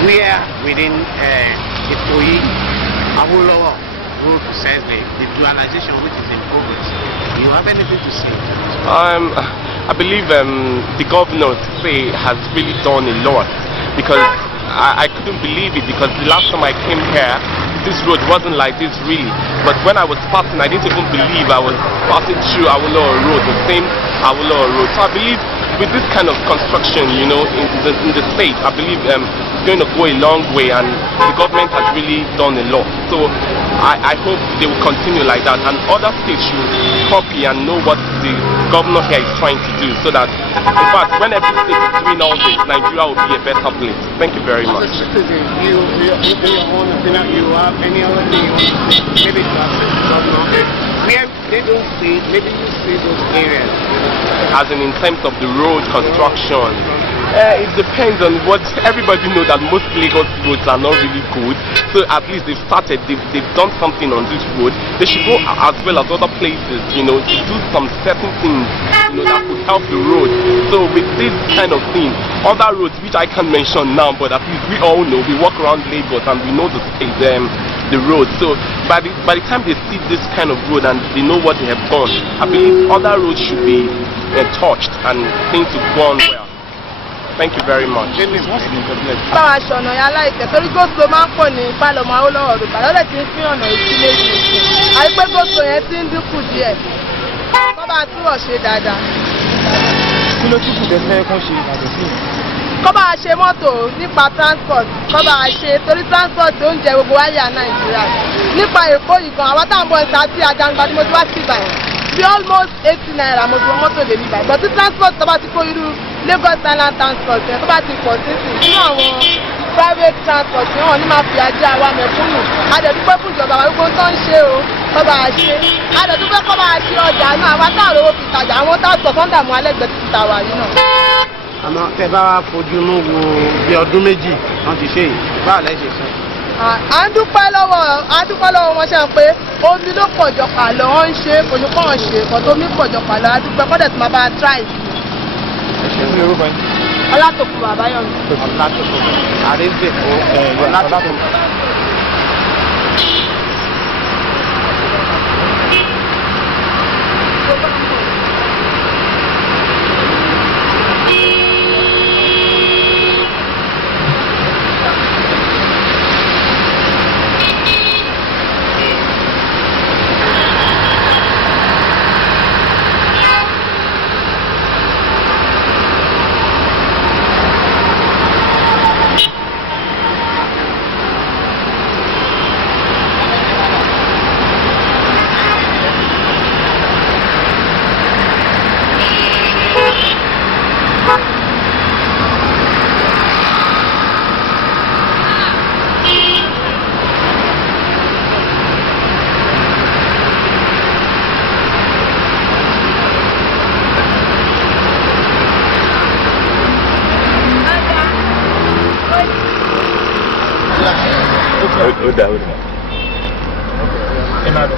Where within Awolowo road precisely, the dualization which is in progress. Do you have anything to say? I believe the governor has really done a lot, because I couldn't believe it, because the last time I came here, this road wasn't like this really. But when I was passing, I didn't even believe I was passing through Awolowo Road, the same Awolowo Road. So I believe with this kind of construction, you know, in the state, I believe it's going to go a long way, and the government has really done a lot. So I hope they will continue like that, and other states should copy and know what the governor here is trying to do, so that, in fact, when every state is doing all this, Nigeria will be a better place. Thank you very much. As a citizen, you have any other thing you want to say? Maybe to access the governor, where they don't see, maybe you see those areas. As in terms of the road construction, it depends on what everybody knows, that most Lagos roads are not really good. So at least they've started, they've done something on this road. They should go as well as other places, you know, to do some certain things, you know, that could help the road. So with this kind of thing, other roads which I can't mention now, but at least we all know, we walk around Lagos and we know the road. So by the time they see this kind of road and they know what they have done, I believe other roads should be touched and things to go on well. Thank you very much. Báwa ṣọ̀nà ya láìpẹ́ torí gòsò máa ń pọ̀ ní Pálọ̀mọ́ Awólọ́wọ̀ rògbà lọ́dẹ̀ tí ń fi ọ̀nà ìdílé yìí. Àìpé gòsò yẹn ti ń dínkù díẹ̀. Kọ́ bá túbọ̀ ṣe dáadáa. Kí ló tún kù tẹ́ fẹ́ kán ṣe ìbàdàn sí? Kọ́ bá ṣe mọ́tò nípa transport, kọ́ bá ṣe torí transport tó ń jẹ gbogbo wáyà Nàìjíríà. Nípa Èkó yìí gan, àwọn táwọn bọ̀ ń ta sí Àjàngbá tí mo ti wá sí ìbàyẹn. Bí almost 80 naira mo fi mọ́tò lè ní ìbàyẹn. But tí transport tó bá ti kó irú Lagos Island transport yẹn tó bá ti pọ̀ sí nínú àwọn private transport ní wọn ní máa fi ajé àwa mẹ̀kúnnù adẹ̀dúpẹ́ fún ìjọba wa gbogbo tó ń ṣe o kọ́ bá a ṣe adẹ̀dúpẹ́ kọ́ bá a ṣe ọjà náà àwa táwọn owó fi tajà àwọn táwọn sọ fọ́ńdà mú alẹ́gbẹ̀ẹ́ ti ta wà yìí náà. àmọ́ tẹ bá wa fojú inú wo bí ọdún méjì wọ́n ti ṣe yìí báwo lẹ́ ṣe fẹ́. à ń dúpẹ́ lọ́wọ́ wọn ṣe ń pé omi ló pọ̀jọ pàlọ́ wọn ń ṣe kò ní kọ́ wọn ṣe kò tó mi pọ̀jọ pàlọ́ a dúpẹ́ kọ́dẹ̀ tí máa bá a try. Ọlátòkùn Àbáyọ̀mí. Ọlátòkùn àrèzèkó Ọlátòkùn. Udah. Enak.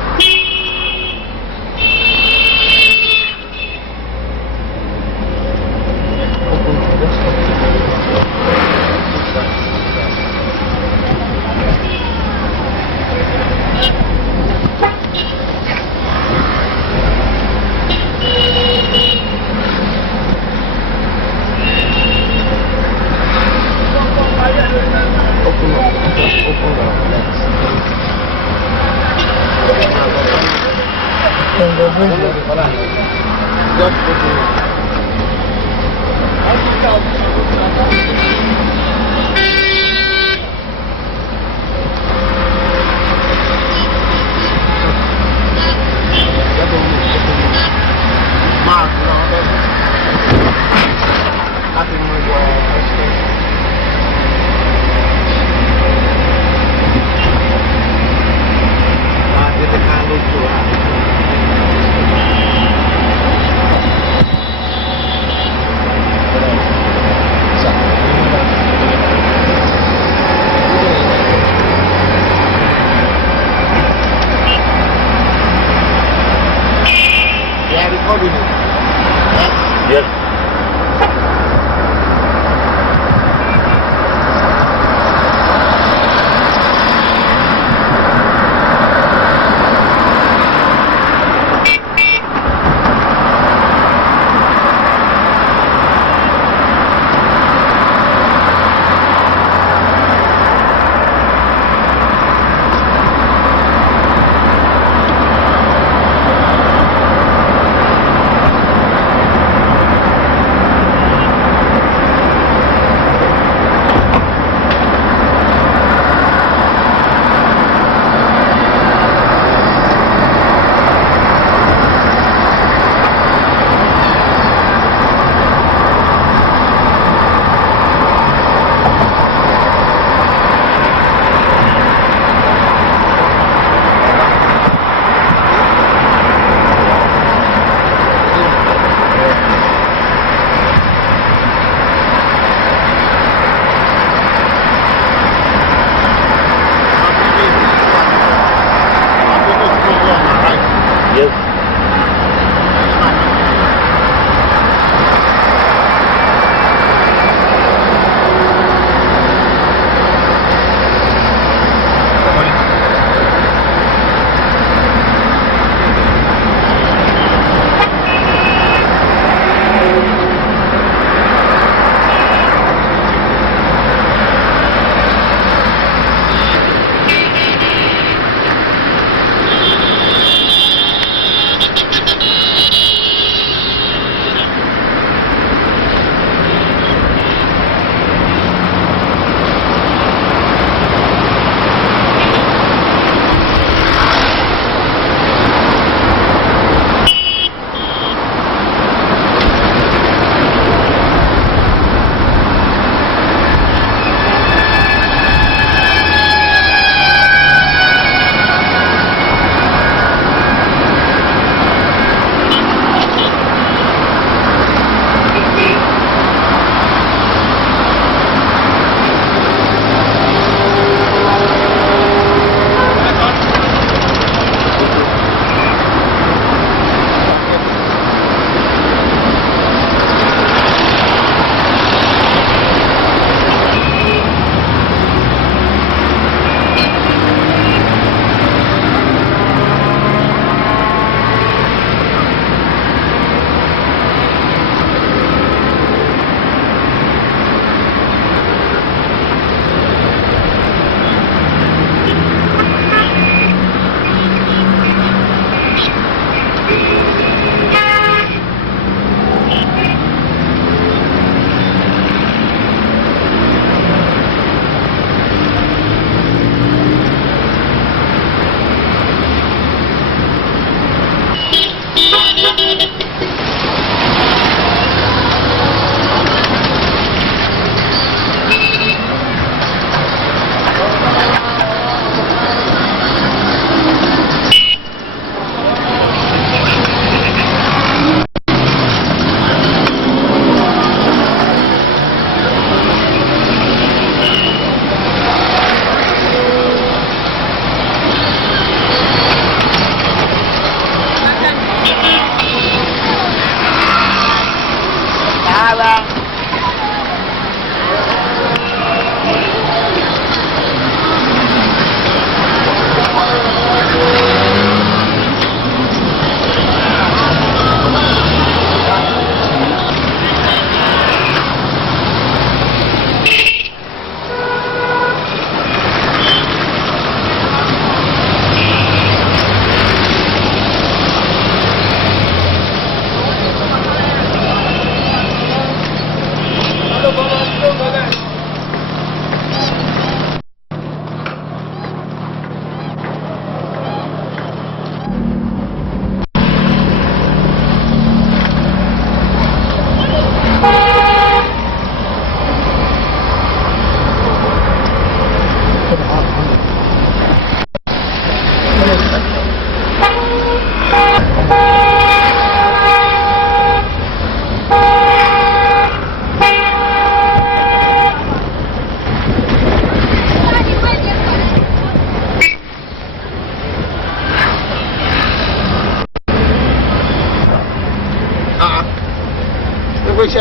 Yes.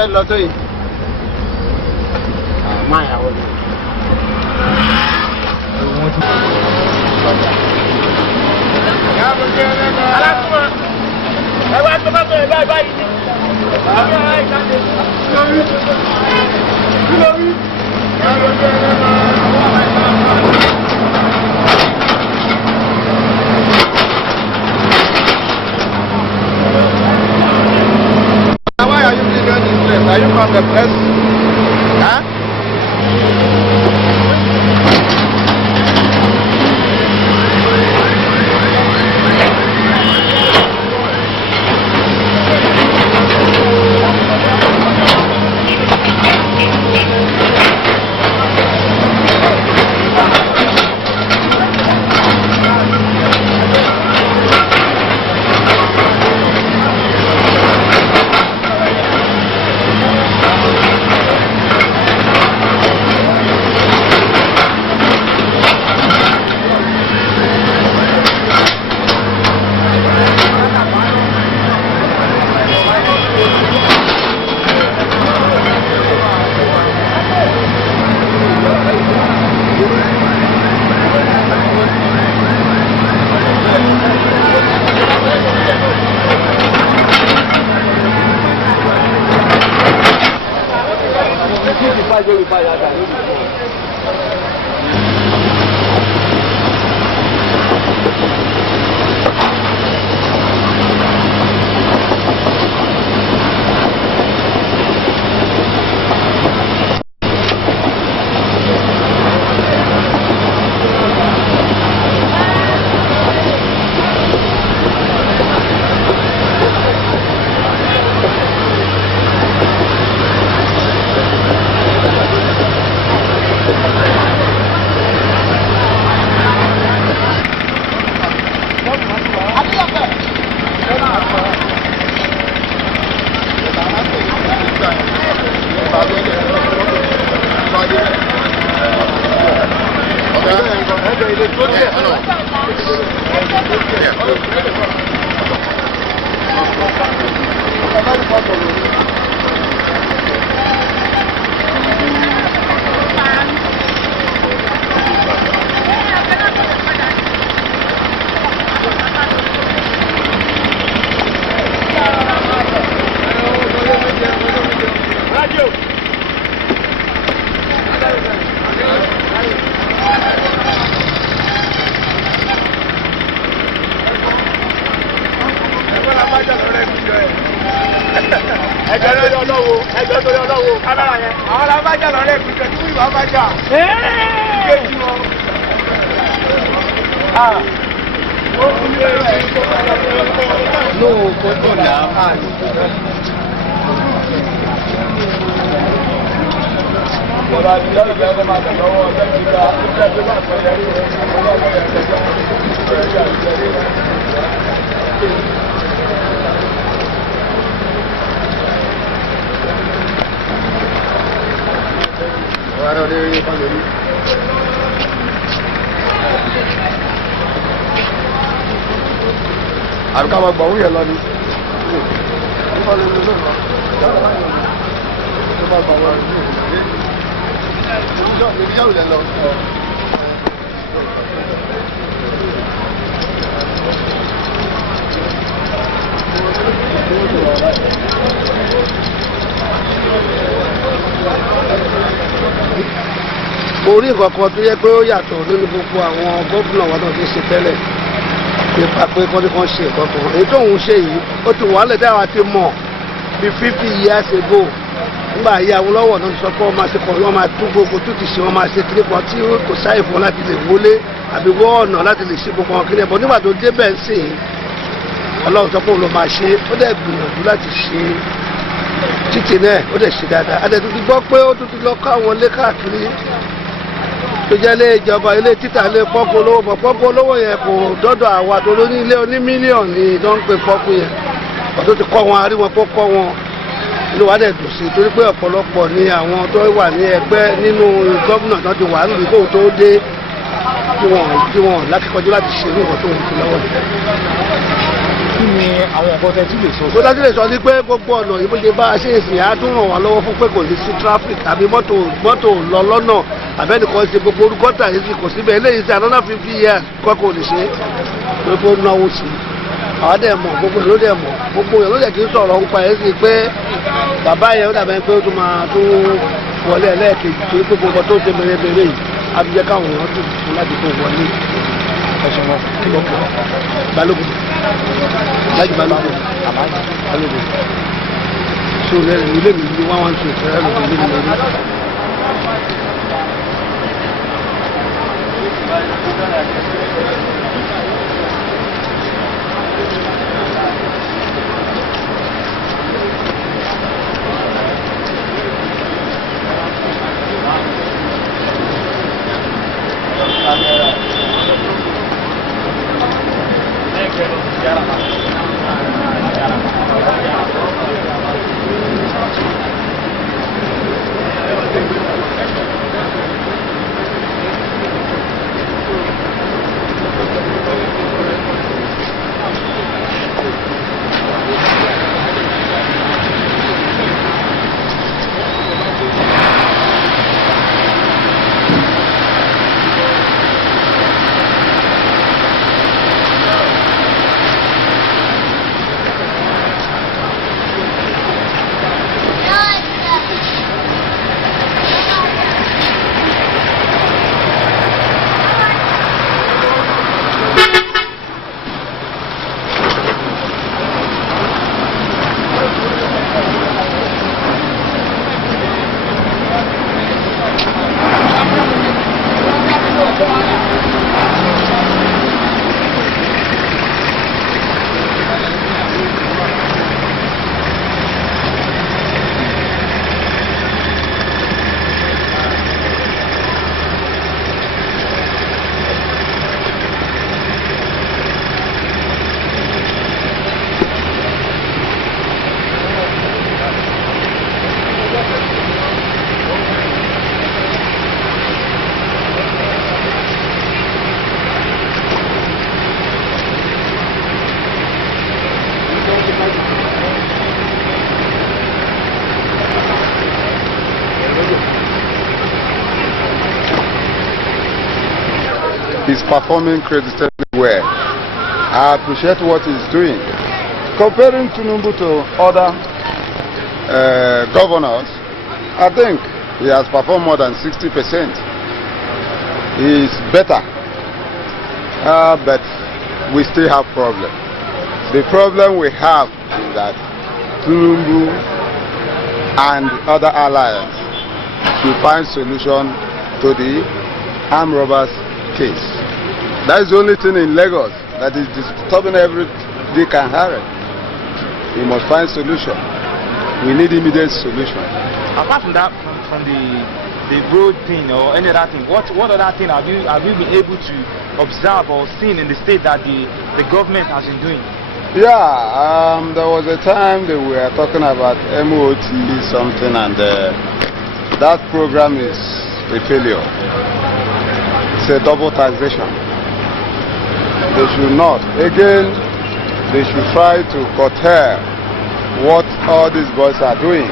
ẹ lọ tó yìí. Máa yà wọlé. Alásùnmọ̀, ẹ wá tó bá bẹ̀rẹ̀ báyìí báyìí ni. Àwọn ará ìdájọ́ kí ló rí? Why are you being on this place? Are you from the press? Huh? Àrùká máa gbà wúyẹ̀ lọ ni. Mo rí nǹkan kan tó yẹ pé ó yàtọ̀ nínú gbogbo àwọn gómìnà wọn tó ti ṣe tẹ́lẹ̀ nípa pé kọ́ni kan ṣe nǹkan kan. Èyí tó ń ṣe yìí ó ti wà lẹ́dá wa ti mọ̀ bí 50 years ago nígbà yìí Awólọ́wọ̀ náà ti sọ pé wọ́n máa ṣe kọ̀ wọ́n máa tún gbogbo tó ti ṣe wọ́n máa ṣe kíní kan tí kò sáyè fún láti lè wọlé àbí wọ́ ọ̀nà láti lè ṣe gbogbo wọn kíní ẹ̀ bọ́ nígbà tó débẹ̀ ń sìn Ọlọ́run sọ pé òun ló máa ṣe ó dẹ̀ gbìyànjú láti ṣe títì náà ó dẹ̀ ṣe dáadáa adẹ̀ tó ti gbọ́ pé ó tún ti lọ kọ́ àwọn ilé káàkiri tó jẹ́ ilé ìjọba ilé títà ilé pọ́pọ́ olówó bọ̀ pọ́pọ́ olówó yẹn kò dọ́dọ̀ àwa tó ló ní ilé oní mílíọ̀nù ni tó ń pe pọ́pọ́ yẹn ọ̀tún ti kọ́ wọn arí wọn kó kọ́ wọn inú wa dẹ̀ dùn sí torí pé ọ̀pọ̀lọpọ̀ ni àwọn tó wà ní ẹgbẹ́ nínú gómìnà tó ti wà nílùú kóhùn tó dé tí wọ́n lákìkọjú láti ṣe irú nǹkan tó ń fi lọ́wọ́ kí ni àwọn nǹkan tẹ́ tún lè sọ. tó dájú lè sọ ní pé gbogbo ọ̀nà yìí bó ṣe bá a ṣe ìsìn á tún ràn wá lọ́wọ́ fún pé kò ní sí traffic tàbí mọ́tò lọ lọ́nà àbẹ́nìkan ṣe gbogbo orúkọ tà yìí sì kò síbẹ̀ eléyìí sí another 50 years kọ́kọ́ ò lè ṣe pé kó náwó sí i àwọn dẹ̀ mọ̀ gbogbo èèyàn ló dẹ̀ mọ̀ gbogbo èèyàn ló dẹ̀ kí ń sọ̀rọ̀ ń pa ẹ̀ sí pé bàbá yẹn ó dàbẹ̀ pé ó tún máa tún wọlé ẹlẹ́ẹ̀kejì pé gbogbo nǹkan tó ṣe mèremère yìí á fi jẹ́ káwọn èèyàn dùn fún láti tó wọlé. ẹ̀sùn wọn kí ló kọ́ balógun láti balógun so ilé mi ní 112 fẹ́rẹ́ lọ́dọ̀ ilé mi lórí. He's performing creditably well. I appreciate what he's doing. Comparing Tinubu to other governors, I think he has performed more than 60%. He's better, but we still have problems. The problem we have is that Tinubu and other allies should find solution to the armed robbers case. That is the only thing in Lagos that is disturbing every Dick and Harry. We must find solution. We need immediate solution. Apart from that, from the road thing or any other thing, what other thing have you been able to observe or seen in the state that the government has been doing? Yeah, there was a time that we were talking about MOT something, and that program is a failure. It's a double taxation. They should not. Again, they should try to curtail what all these boys are doing.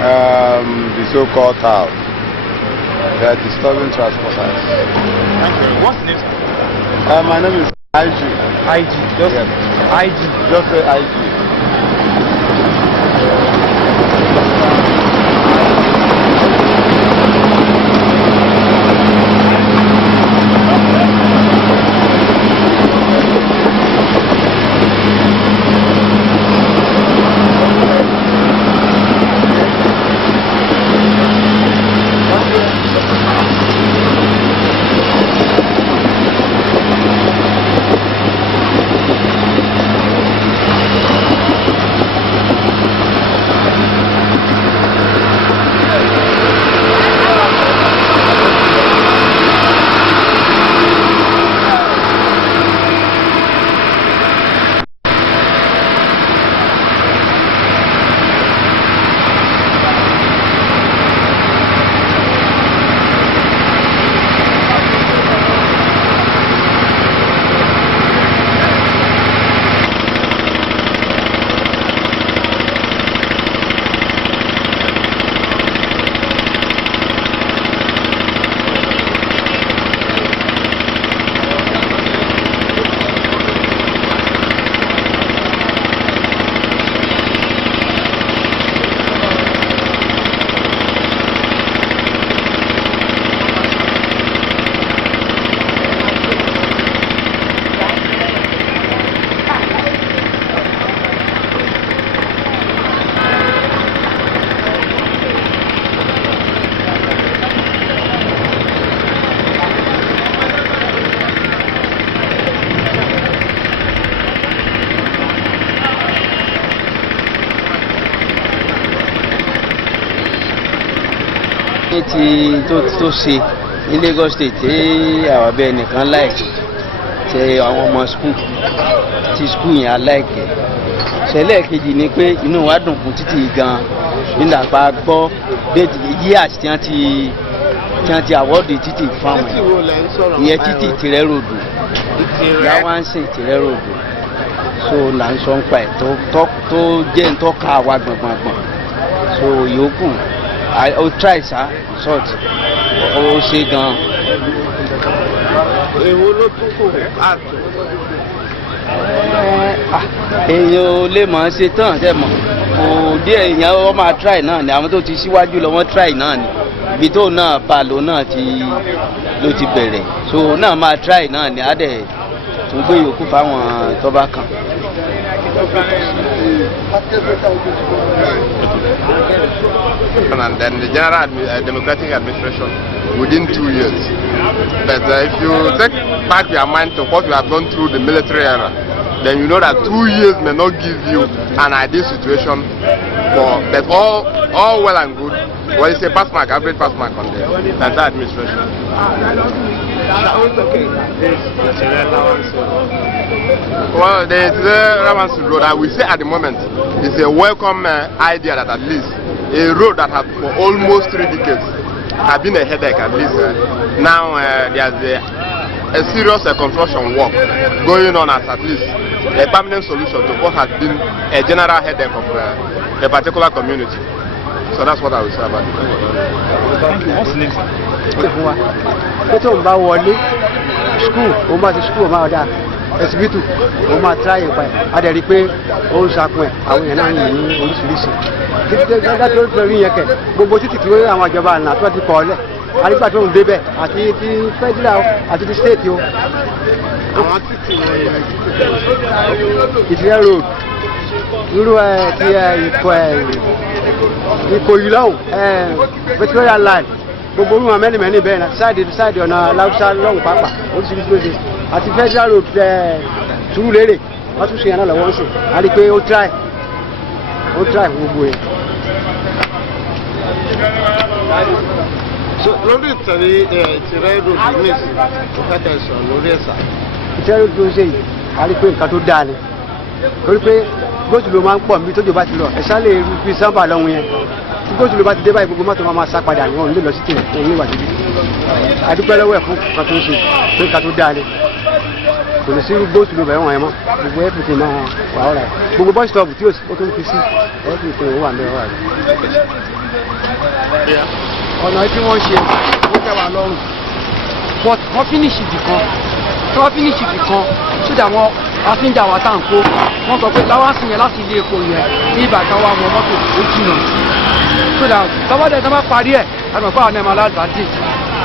The so-called touts. They are disturbing transporters. Thank you. What's the name? My name is IG. IG. Just yes. IG. Just say IG. ti tó ṣe ní Lagos State tí àwọn abẹ́ nìkan láìkì ṣe àwọn ọmọ skul yẹn aláìkẹ́ ṣẹlẹ̀ kejì ni pé inú wa dùn fún títì gan nígbà pa gbọ́ déètì yíyàs tí wọ́n ti àwọ́dì títì fáwọn ìyẹn títì Tirẹ̀ ròdù yàwá ń sìn Tirẹ̀ ròdù so là ń sọ ń pa ẹ̀ tó jẹ́ ń tọ́ka wa gbọ̀ngbọ̀ngbọ̀n so yòókù ó try sa sort ó ṣe gan. èwo ló tún kò àtò. èèyàn ò lè mọ̀ ọ́n ṣe tán ṣe mọ̀ kò díẹ̀ èèyàn ó máa try náà ni àwọn tó ti síwájú lọ wọ́n try náà ni ibi tó náà bá lò náà ló ti bẹ̀rẹ̀ so náà máa try náà ni á dẹ̀ tún gbé yòókù fáwọn tó bá kàn. And then the general democratic administration within 2 years. But if you take back your mind to what we have gone through the military era, then you know that 2 years may not give you an ideal situation but all well and good. Well, it's a pass mark, average pass mark on the entire administration. Well, the relevance road, I will say at the moment, is a welcome idea that at least a road that has for almost 3 decades have been a headache at least. Now there's a serious construction work going on as at least a permanent solution to what has been a general headache of a particular community. So that's what I will say about it. What's the name? Tó ń bá wọlé skul ó máa ti skul ó máa ọ̀dà ẹsibítù ó máa tíráyè pa ẹ̀ á dẹ̀ rí i pé ó ń sakun ẹ̀ àwọn èèyàn náà ń yìn ní oríṣiríṣi títí gẹ́gẹ́ tó ń rí yẹn kẹ̀ gbogbo títì tí àwọn ìjọba àná tó ti kọ́ ọ lẹ̀ àrígbà tó ń débẹ̀ àti ti federal àti ti state o. àwọn títì yẹn Ìtìrẹ́ road irú ti Ìkòyí lọ́hùn Victoria line gbogbo orúkọ mẹ́rin bẹ́ẹ̀ náà sáìdì ọ̀nà aláwùsá lọ́hùn pápá oríṣiríṣi lóde àti federal road Sùúrùlérè wọ́n tún ṣe yẹn náà lọ́wọ́ ń sìn á rí i pé ó try gbogbo yẹn. lórí Ìtìrẹ́ road ní èsì tó fẹ́ tẹ̀sán lórí ẹ̀sà. Ìtìrẹ́ road tó ń ṣe yìí á rí i pé nǹkan tó dáa ni torí pé góòtù ló máa ń pọ̀ níbi tójò bá ti lọ ẹ̀sán lè fi sábà lọ́hùn yẹn tí góòtù ló bá ti dé báyìí gbogbo mọ́tò máa sá padà ní wọn lè lọ sí tìrẹ̀ òun ní ìwádìí adúpẹ́ lọ́wọ́ ẹ̀ fún nǹkan tó ń ṣe pé nǹkan tó dáa ni kò lè sí góòtù ló bẹ̀rẹ̀ wọ̀nyẹn mọ́ gbogbo everything máa wà ọ́ra ẹ̀ gbogbo bus stop tí ó tó ń fi sí everything wà ń bẹ̀ ọ́ra ẹ̀. ọ̀nà tí wọ́n ṣe ó tẹ́ wa lọ́rùn but wọ́n finish ibì kan tí wọ́n finish ibì kan sódà wọn passenger wa tá à ń kó wọ́n sọ pé láwáṣí yẹn láti ilé epo yẹn ní Ìbàdàn wa wọ mọ́tò ó jìnnà sódà tọ́wọ́dẹ̀ tó bá parí ẹ̀ àgbẹ̀ fún àwọn ẹ̀ma aláàbàdì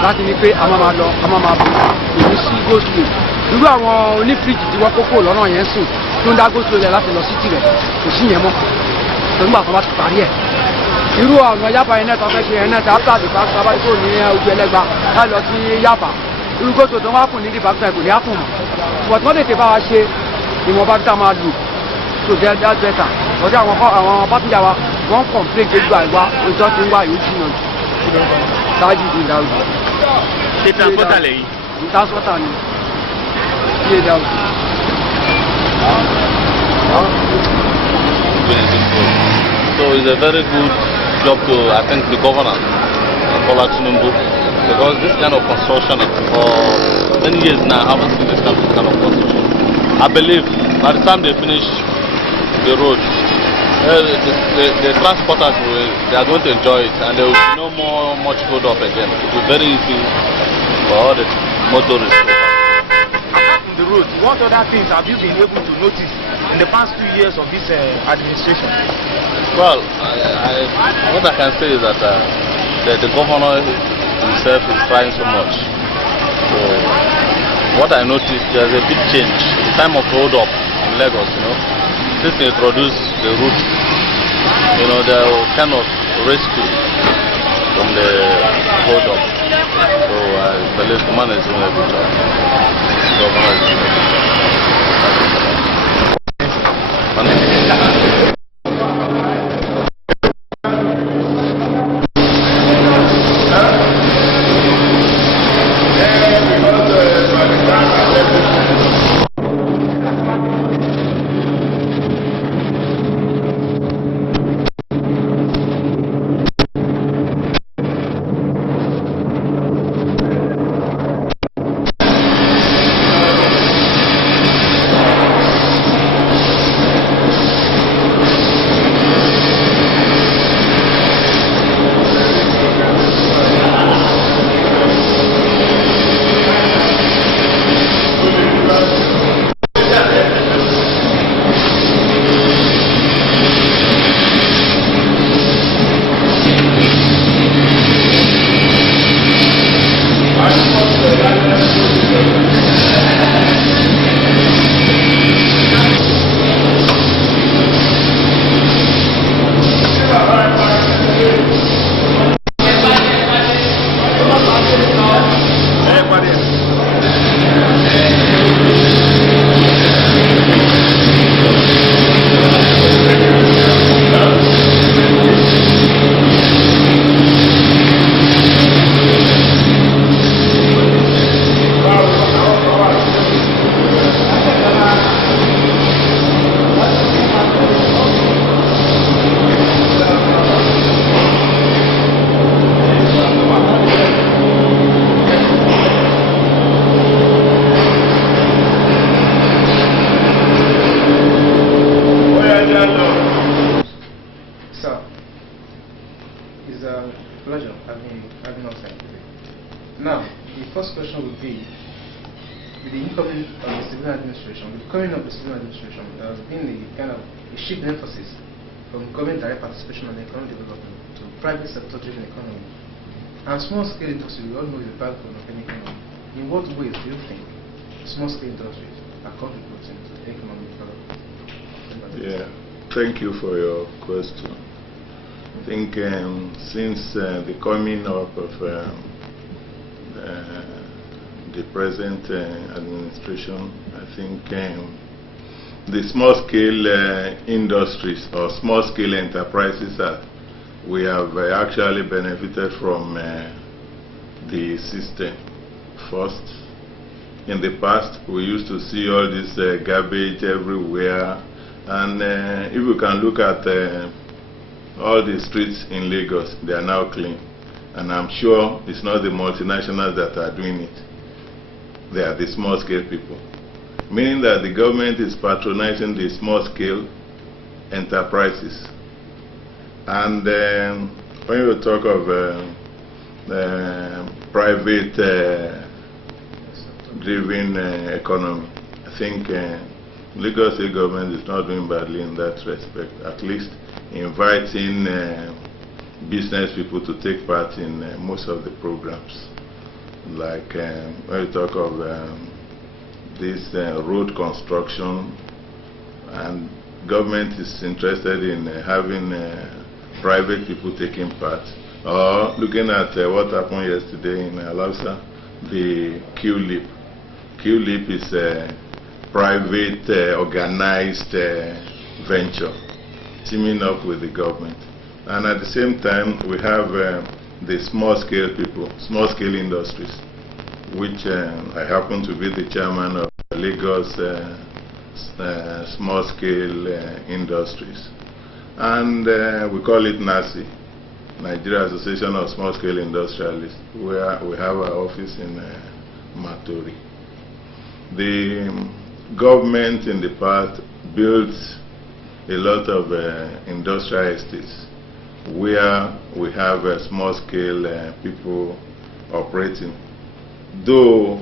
láti ní pé a máa lọ a máa bọ̀ èyí sí go-slow irú àwọn onífíríjì tí wọ́n kókó lọ́nà yẹn sùn tó ń dá go-slow yẹn láti lọ sí tirẹ̀ kò sí yẹn mọ́ tó nígbà tó bá ti parí ẹ̀ irú àwọn Yaba yẹn náà tó fẹ́ ṣe yẹn náà after the fact sábà tó ní ojú ẹlẹ́gba láti lọ sí Yaba irú go-slow tó wá fún ní dìbàkútà kò ní á fún mọ́ but wọ́n tètè bá wa ṣe ìwọ̀nba tí a máa lò tó jẹ́ dájẹ́ta lọ́jọ́ àwọn pásíjà wa wọ́n complain gbogbo àìwá ojú ti ń wá yóò jìnnà jù ṣáájú ìdí ìdáwùjọ. ṣé transporter lè yí? transporter ni ṣé ìdáwùjọ. So it's a very good job to I think the governor, Bola Tinubu, because this kind of construction for many years now I haven't seen this kind of construction. I believe by the time they finish the road, the transporters they are going to enjoy it, and there will be no more much hold up again. It will be very easy for all the motorists. Apart from the road, what other things have you been able to notice in the past 2 years of this administration? Well, what I can say is that the governor himself is trying so much. So what I noticed, there's a big change. The time of hold up in Lagos, since they introduced the route, they kind of rescue from the hold up. So I believe the man is doing a good job. The governor is doing a good job. having us here today. Now, the first question would be, with the incoming of the civil administration, with the coming of the civil administration, there has been a kind of a shift in emphasis from government direct participation on economic development to private sector driven economy. And small scale industry, we all know, is the backbone of any economy. In what ways do you think small scale industries are contributing to economic development? Yeah, thank you for your question. I think since the coming up of the present administration, I think the small-scale industries or small-scale enterprises that we have actually benefited from the system. First, in the past, we used to see all this garbage everywhere, and if you can look at all the streets in Lagos, they are now clean. And I'm sure it's not the multinationals that are doing it. They are the small-scale people. Meaning that the government is patronizing the small-scale enterprises. And when you talk of private-driven economy, I think Lagos State government is not doing badly in that respect, at least inviting business people to take part in most of the programs. Like when you talk of this road construction, and government is interested in having private people taking part. Or looking at what happened yesterday in Alausa, the Q-Leap. Q-Leap is a private organized venture teaming up with the government. And at the same time, we have the small-scale people, small-scale industries, which I happen to be the chairman of Lagos Small-Scale Industries. And we call it NASI, Nigeria Association of Small-Scale Industrialists, where we have our office in Matori. The government in the past built a lot of industrial estates where we have small-scale people operating. Though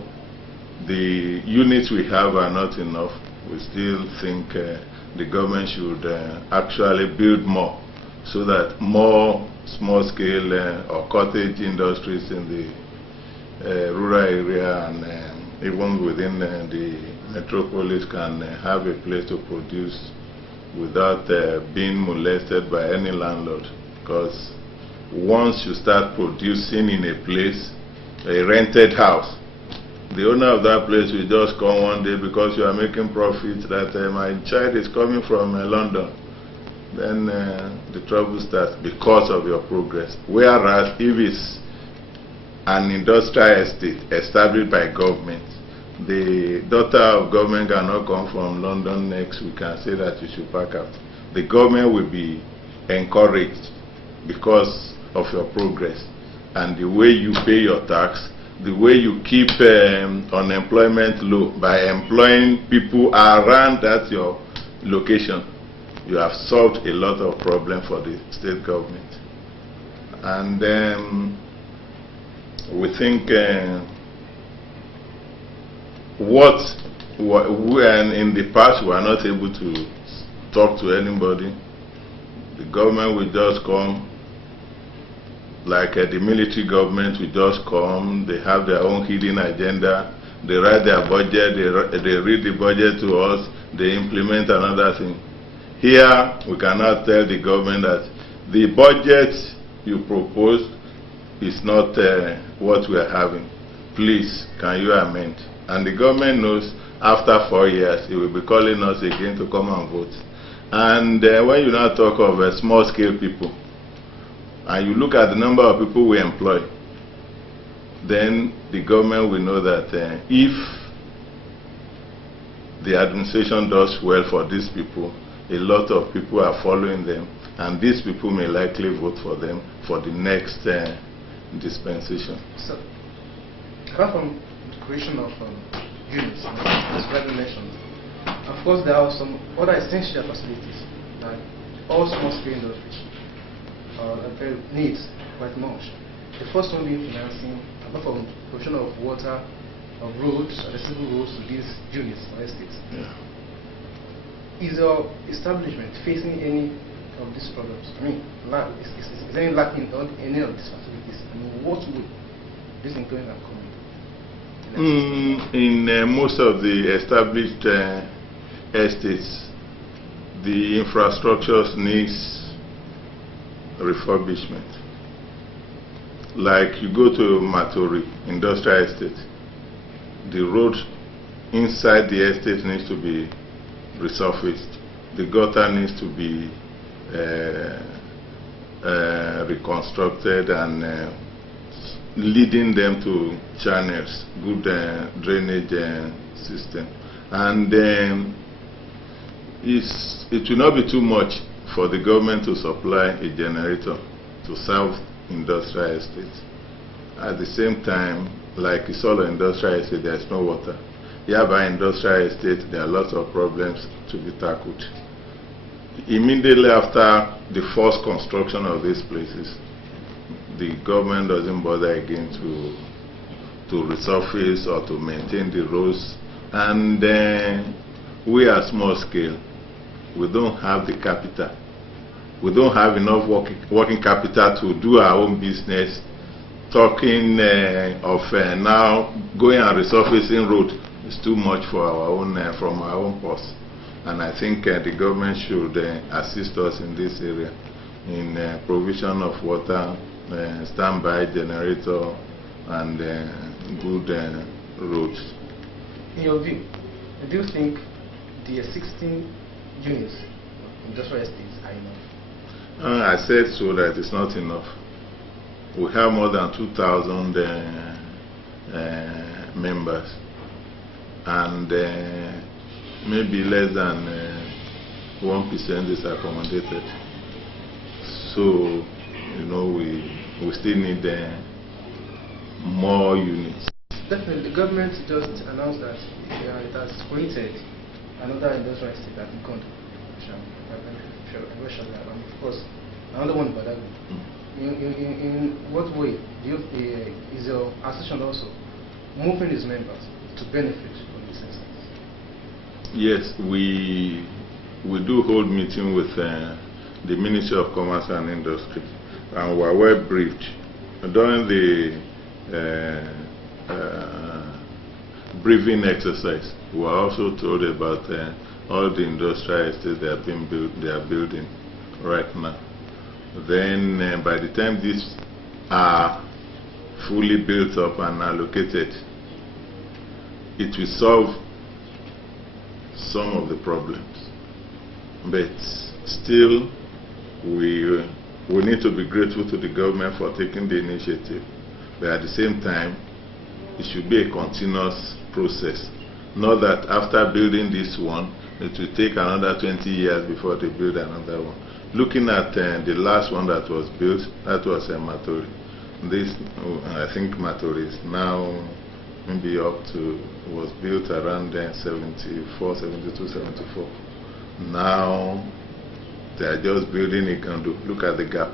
the units we have are not enough, we still think the government should actually build more so that more small-scale or cottage industries in the rural area and even within the metropolis can have a place to produce without being molested by any landlord. Because once you start producing in a place, a rented house, the owner of that place will just come one day because you are making profit that my child is coming from London. Then the trouble starts because of your progress. Whereas if it's an industrial estate established by government, the daughter of government cannot come from London next week and say that you should pack out. The government will be encouraged because of your progress and the way you pay your tax, the way you keep unemployment low by employing people around that your location. You have solved a lot of problems for the state government. And we think in the past we are not able to talk to anybody. The government will just come, like the military government will just come, they have their own hidden agenda, they write their budget, they read the budget to us, they implement another thing. Here, we cannot tell the government that the budget you proposed is not what we are having. Please, can you amend? And the government knows after 4 years, it will be calling us again to come and vote. And when you now talk of small-scale people, and you look at the number of people we employ, then the government will know that if the administration does well for these people, a lot of people are following them, and these people may likely vote for them for the next dispensation. So, apart from the creation of units, as Brother mentioned, of course there are some other essential facilities that all small-scale industries needs quite much. The first one being financing, apart from provision of water, of roads, accessible roads to these units or estates. Yeah. Is your establishment facing any of these problems? I mean, is there any lacking on any of these facilities? In what way this employment are coming? In most of the established estates, the infrastructure needs refurbishment. Like you go to Matori Industrial Estate, the road inside the estate needs to be resurfaced. The gutter needs to be reconstructed and leading them to channels, good drainage system. And it will not be too much for the government to supply a generator to serve industrial estates. At the same time, like Isolo Industrial Estate, there is no water. Yaba Industrial Estate, there are lots of problems to be tackled. Immediately after the first construction of these places, the government doesn't bother again to resurface or to maintain the roads. And we are small scale. We don't have the capital. We don't have enough working capital to do our own business. Talking of now going and resurfacing road is too much for our own from our own purse. And I think the government should assist us in this area in provision of water, standby generator, and good roads. In your view, do you think the 16 units of industrial estates are enough? I said so that it's not enough. We have more than 2,000 members, and maybe less than 1% is accommodated. So, you know, we still need more units. Definitely, the government just announced that it has created another industrial estate at Ikondo, and of course, another one in Badagry. In what way is your association also moving its members to benefit from this instance? Yes, we do hold meeting with the Ministry of Commerce and Industry, and we are well briefed. During the briefing exercise, we were also told about all the industrial estates they are building right now. Then by the time these are fully built up and allocated, it will solve some of the problems. But still, we need to be grateful to the government for taking the initiative. But at the same time, it should be a continuous process. Not that after building this one, it will take another 20 years before they build another one. Looking at the last one that was built, that was Matori. This, I think Matori is now maybe up to, was built around 74, 72, 74. Now, they are just building Ikondo. Look at the gap.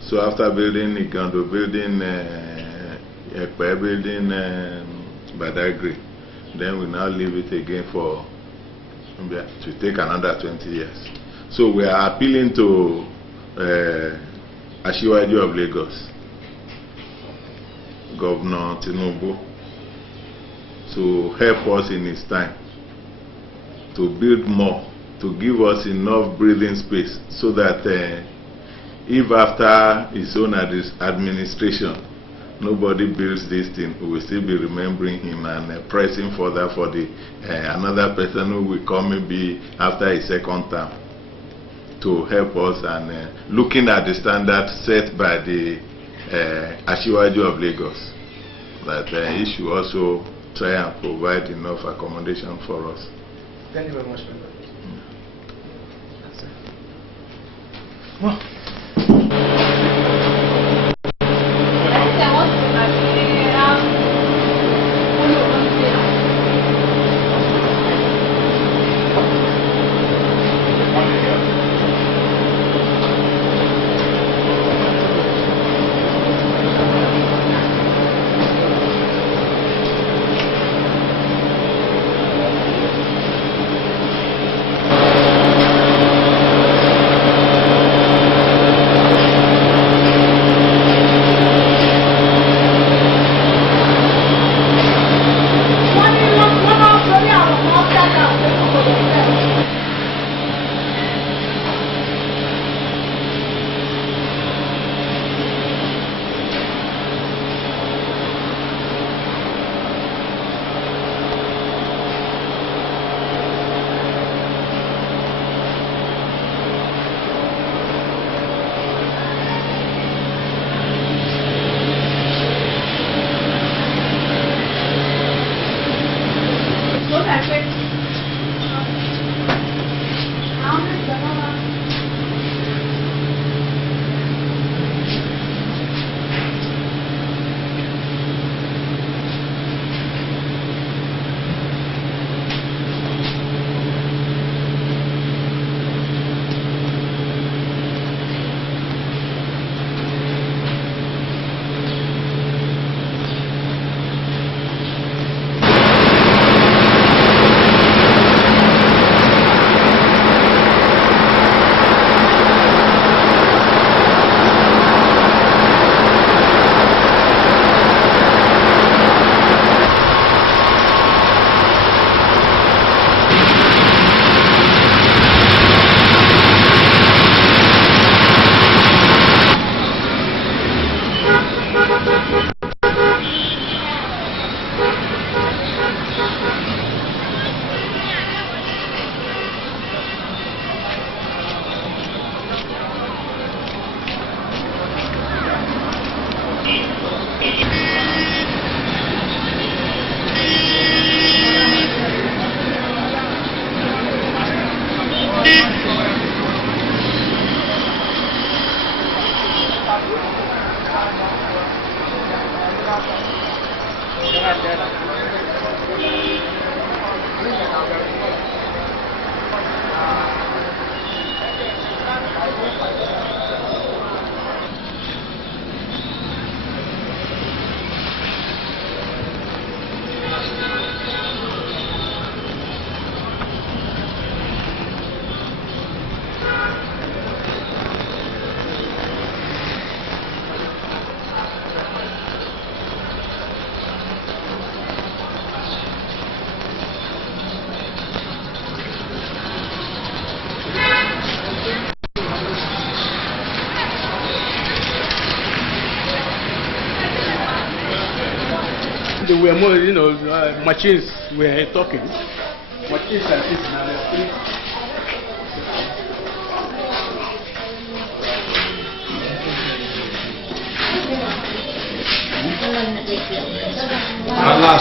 So after building Ikondo, building Badagry, then we now leave it again for, to take another 20 years. So we are appealing to Asiwaju of Lagos, Governor Tinubu, to help us in his time, to build more, to give us enough breathing space, so that if after his own administration, nobody builds this thing, we will still be remembering him and pressing further for the another person who will come maybe after his second term to help us, and looking at the standard set by the Asiwaju of Lagos, that he should also try and provide enough accommodation for us. Thank you very much. There were more, machines were talking. Machines are sitting now.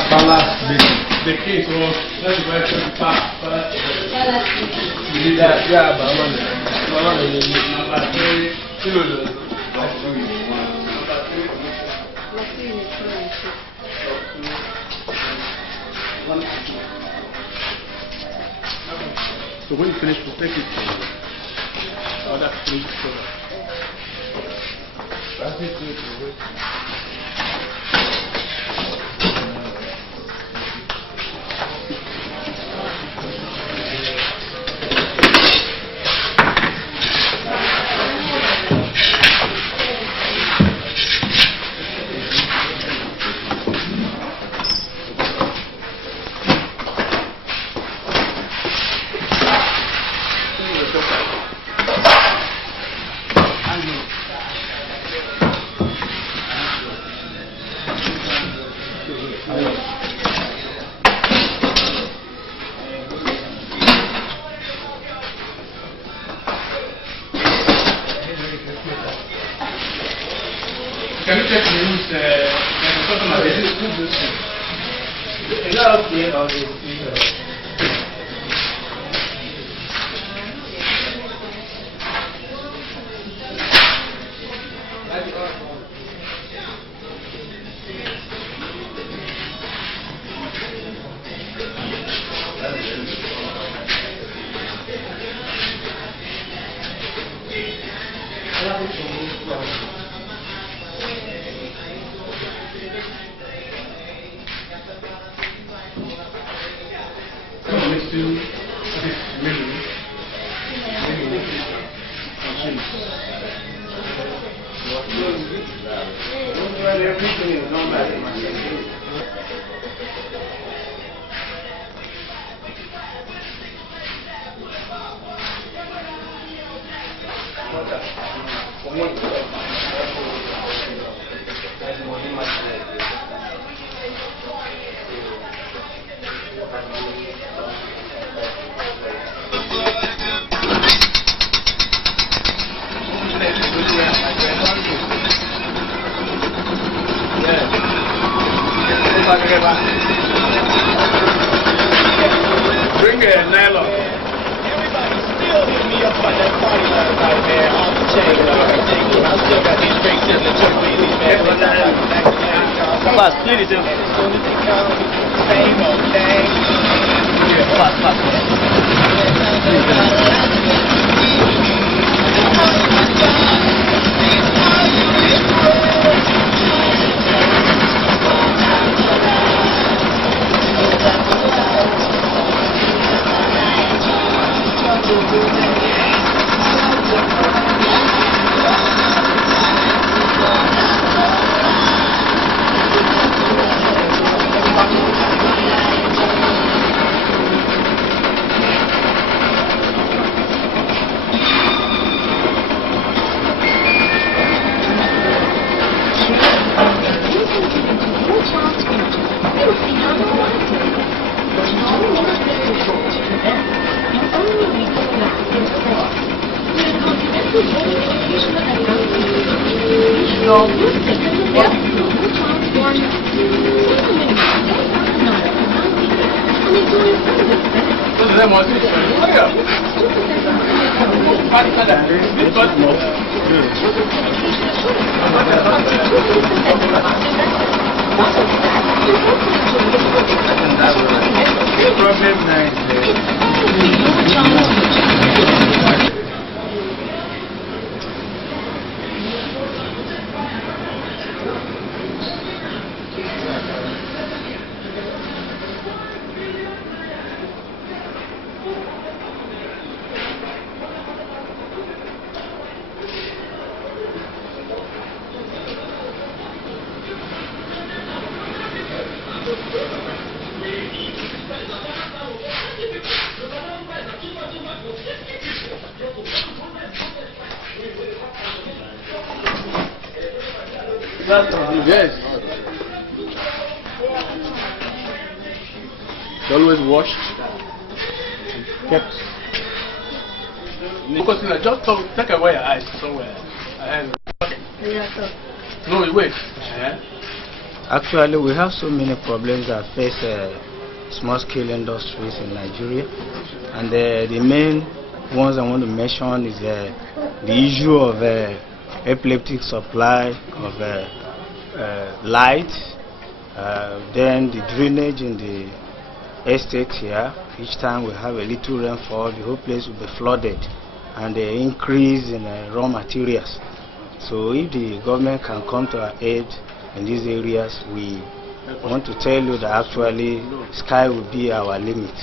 Palas, the case was that's very fast. You need that, yeah, but so when you finish, we'll take it to other things. That's it. Can you check the news? Something like this. Is that okay or is bring a nylon. Everybody's still hitting me up on that party last night, man. Off the chain and everything. I still got these drinks in the turkey, man. Come on, split it, dude. And as soon as they come, same old thing. Yeah, plus. Yes. It's always washed. Kept. Just take away your eyes somewhere. No, you wait. Actually, we have so many problems that face small-scale industries in Nigeria, and the main ones I want to mention is the issue of epileptic supply of light, then the drainage in the estate here. Each time we have a little rainfall, the whole place will be flooded, and the increase in raw materials. So if the government can come to our aid in these areas, we want to tell you that actually sky will be our limit.